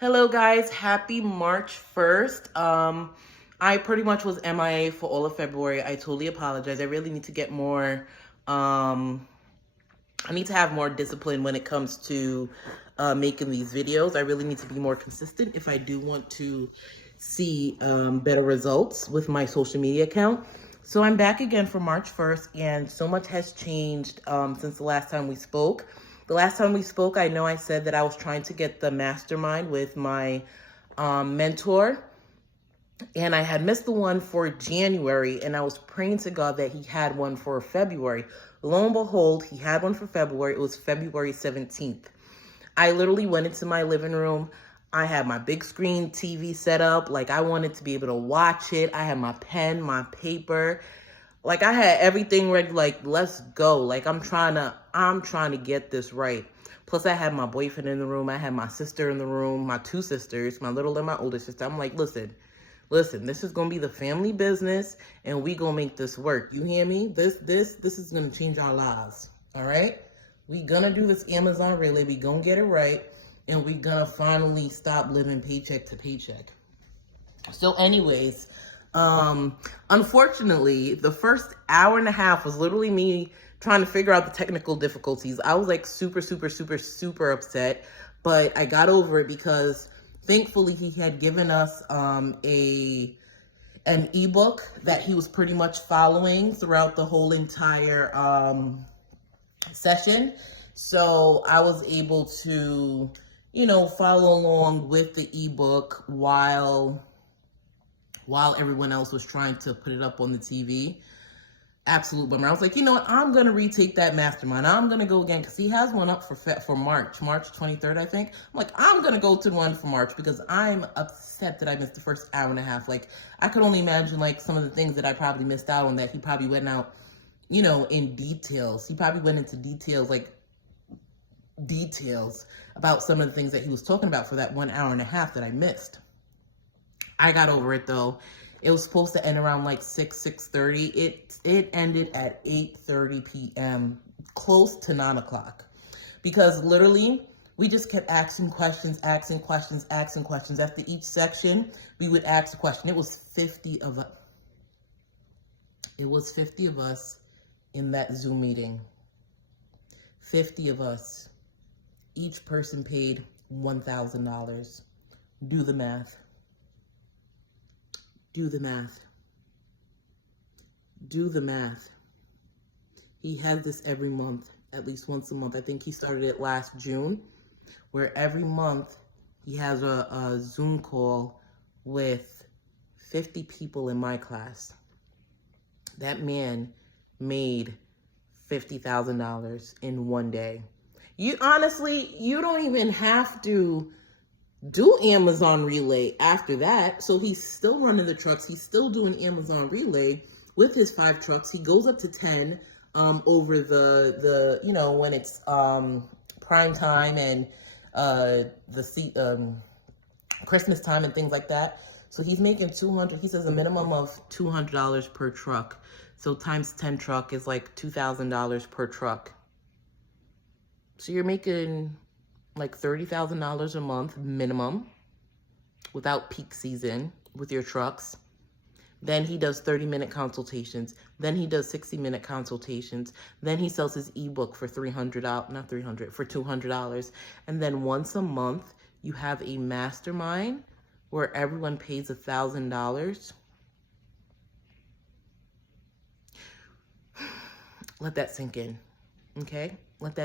Hello guys, happy March 1st. I pretty much was MIA for all of February. I totally apologize. I really need to get more, I need to have more discipline when it comes to making these videos. I really need to be more consistent if I do want to see better results with my social media account. So I'm back again for March 1st, and so much has changed since the last time we spoke. The last time we spoke, I know I said that I was trying to get the mastermind with my mentor, and I had missed the one for January, and I was praying to God that he had one for February. Lo and behold, he had one for February. It was February 17th. I literally went into my living room. I had my big screen TV set up. Like, I wanted to be able to watch it. I had my pen, my paper. Like, I had everything ready. Like, let's go. Like, I'm trying to get this right. Plus, I had my boyfriend in the room. I had my sister in the room, my two sisters, my little and my older sister. I'm like, listen, this is going to be the family business, and we going to make this work. You hear me? This is going to change our lives. All right? We going to do this Amazon relay. We going to get it right, and we going to finally stop living paycheck to paycheck. So anyways, unfortunately, the first hour and a half was literally me trying to figure out the technical difficulties. I was like super upset, but I got over it because thankfully he had given us an ebook that he was pretty much following throughout the whole entire session. So I was able to, follow along with the ebook while everyone else was trying to put it up on the TV. Absolute bummer. I was like, you know what? I'm going to retake that mastermind. I'm going to go again because he has one up for March 23rd, I think. I'm like, I'm going to go to one for March because I'm upset that I missed the first hour and a half. Like, I could only imagine like some of the things that I probably missed out on that he probably went out, in details. He probably went into details about some of the things that he was talking about for that 1 hour and a half that I missed. I got over it though. It was supposed to end around like 6:30. It ended at 8:30 p.m., close to 9 o'clock. Because literally, we just kept asking questions. After each section, we would ask a question. It was 50 of us in that Zoom meeting. 50 of us. Each person paid $1,000. Do the math. Do the math. He has this every month, at least once a month. I think he started it last June, where every month he has a Zoom call with 50 people in my class. That man made $50,000 in one day. You don't even have to do Amazon relay after that. So he's still running the trucks. He's still doing Amazon relay with his 5 trucks. He goes up to 10 over the when it's prime time and Christmas time and things like that. So he's making $200. He says a minimum of $200 per truck. So times 10 truck is like $2,000 per truck. So you're making like $30,000 a month minimum without peak season with your trucks. Then he does 30-minute consultations. Then he does 60-minute consultations. Then he sells his ebook for $200. And then once a month, you have a mastermind where everyone pays $1,000. Let that sink in, okay? Let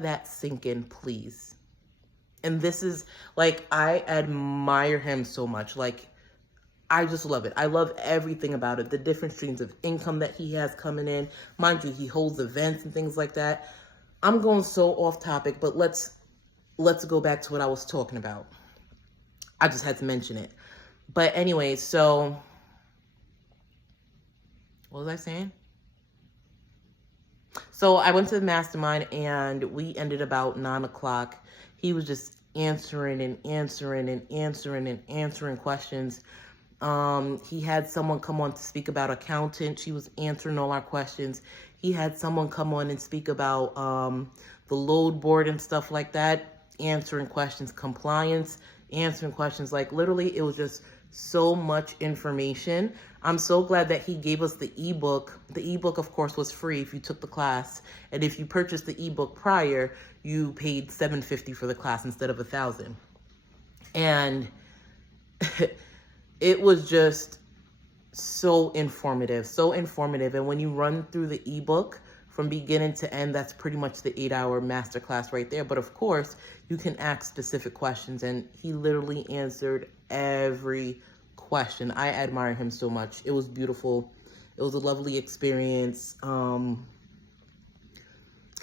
that sink in, please. And this is, like, I admire him so much. Like, I just love it. I love everything about it. The different streams of income that he has coming in. Mind you, he holds events and things like that. I'm going so off topic, but let's go back to what I was talking about. I just had to mention it. But anyway, so what was I saying? So I went to the mastermind and we ended about 9 o'clock. He was just answering questions. He had someone come on to speak about accountant. She was answering all our questions. He had someone come on and speak about the load board and stuff like that, answering questions, compliance, answering questions. Like literally, it was just so much information. I'm so glad that he gave us the ebook. The ebook, of course, was free if you took the class. And if you purchased the ebook prior, you paid $750 for the class instead of $1,000. And it was just so informative, so informative. And when you run through the ebook from beginning to end, that's pretty much the 8-hour masterclass right there. But of course, you can ask specific questions, and he literally answered every question. I admire him so much. It was beautiful. It was a lovely experience.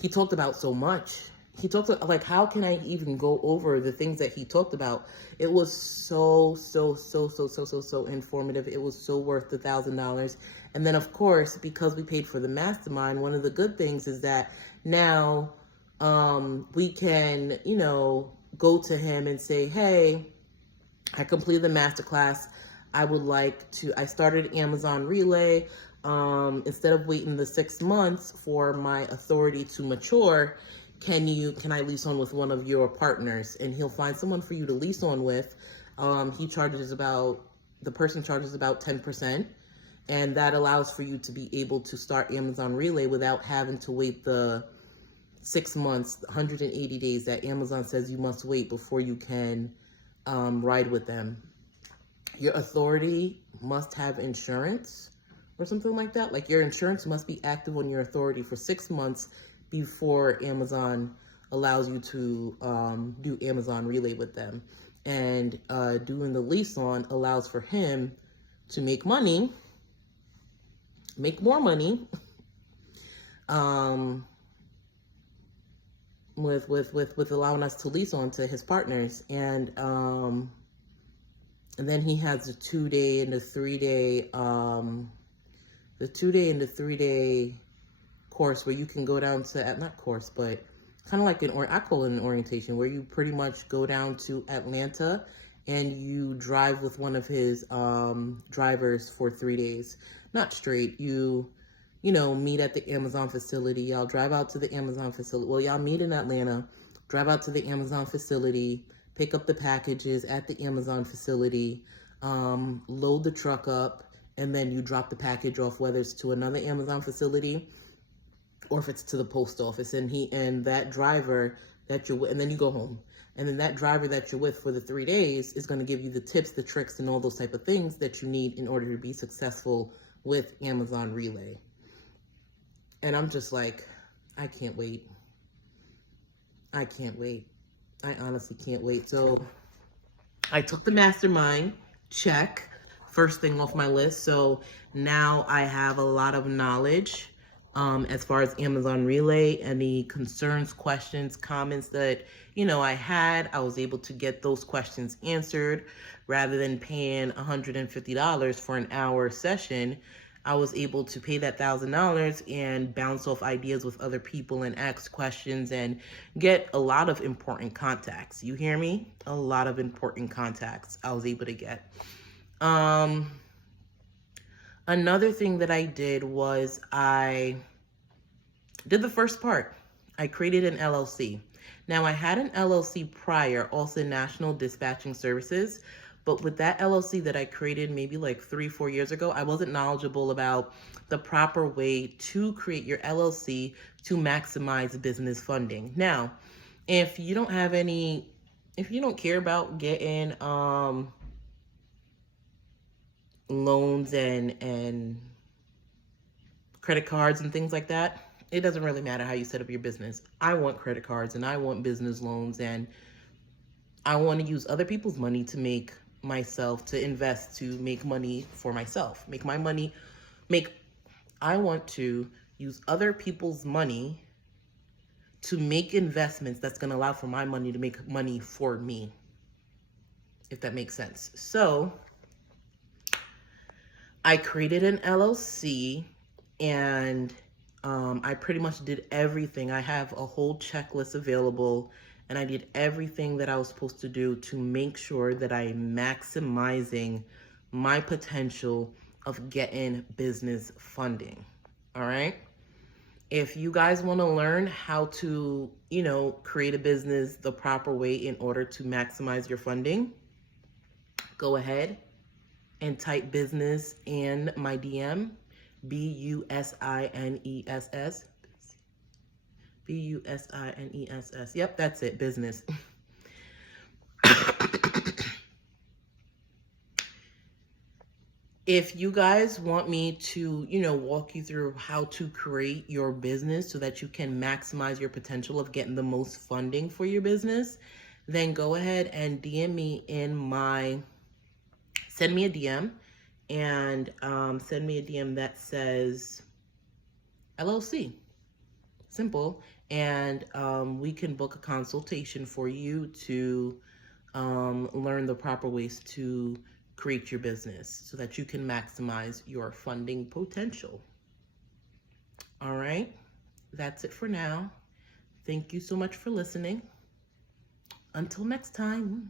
He talked about so much. He talked about, like, how can I even go over the things that he talked about? It was so informative. It was so worth the $1,000. And then, of course, because we paid for the mastermind, one of the good things is that now we can, you know, go to him and say, hey, I completed the masterclass. I would like to, I started Amazon Relay. Instead of waiting the 6 months for my authority to mature, can I lease on with one of your partners? And he'll find someone for you to lease on with. The person charges about 10. And that allows for you to be able to start Amazon Relay without having to wait the 6 months, 180 days that Amazon says you must wait before you can ride with them. Your authority must have insurance or something like that. Like your insurance must be active on your authority for 6 months before Amazon allows you to do Amazon Relay with them. And doing the lease on allows for him to make more money, with allowing us to lease on to his partners. And then he has the 2-day and the 3-day, the 3-day course where you can go down to, not course, but kind of like I call it an orientation, where you pretty much go down to Atlanta and you drive with one of his drivers for 3 days. Not straight. You know, meet at the Amazon facility. Y'all drive out to the Amazon facility. Well, y'all meet in Atlanta, drive out to the Amazon facility, pick up the packages at the Amazon facility, load the truck up, and then you drop the package off, whether it's to another Amazon facility or if it's to the post office. And that driver that you're with, and then you go home. And then that driver that you're with for the 3 days is going to give you the tips, the tricks, and all those type of things that you need in order to be successful with Amazon Relay. And I'm just like, I can't wait. I can't wait. I honestly can't wait. So I took the mastermind, check, first thing off my list. So now I have a lot of knowledge as far as Amazon Relay. Any concerns, questions, comments that, you know, I had, I was able to get those questions answered. Rather than paying $150 for an hour session, I was able to pay that $1,000 and bounce off ideas with other people and ask questions and get a lot of important contacts. You hear me? A lot of important contacts I was able to get. Another thing that I did was I did the first part. I created an LLC. Now I had an LLC prior, also National Dispatching Services. But with that LLC that I created maybe like 3-4 years ago, I wasn't knowledgeable about the proper way to create your LLC to maximize business funding. Now, if you don't care about getting loans and credit cards and things like that, it doesn't really matter how you set up your business. I want credit cards and I want business loans, and I want to use other people's money to invest, to make money for myself, I want to use other people's money to make investments that's going to allow for my money to make money for me, if that makes sense. So I created an LLC and I pretty much did everything. I have a whole checklist available, and I did everything that I was supposed to do to make sure that I'm maximizing my potential of getting business funding. All right. If you guys want to learn how to, create a business the proper way in order to maximize your funding, go ahead and type business in my DM, BUSINESS. BUSINESS. Yep, that's it, business. If you guys want me to, walk you through how to create your business so that you can maximize your potential of getting the most funding for your business, then go ahead and DM me send me a DM and send me a DM that says LLC. Simple. And we can book a consultation for you to learn the proper ways to create your business so that you can maximize your funding potential. All right, that's it for now. Thank you so much for listening. Until next time.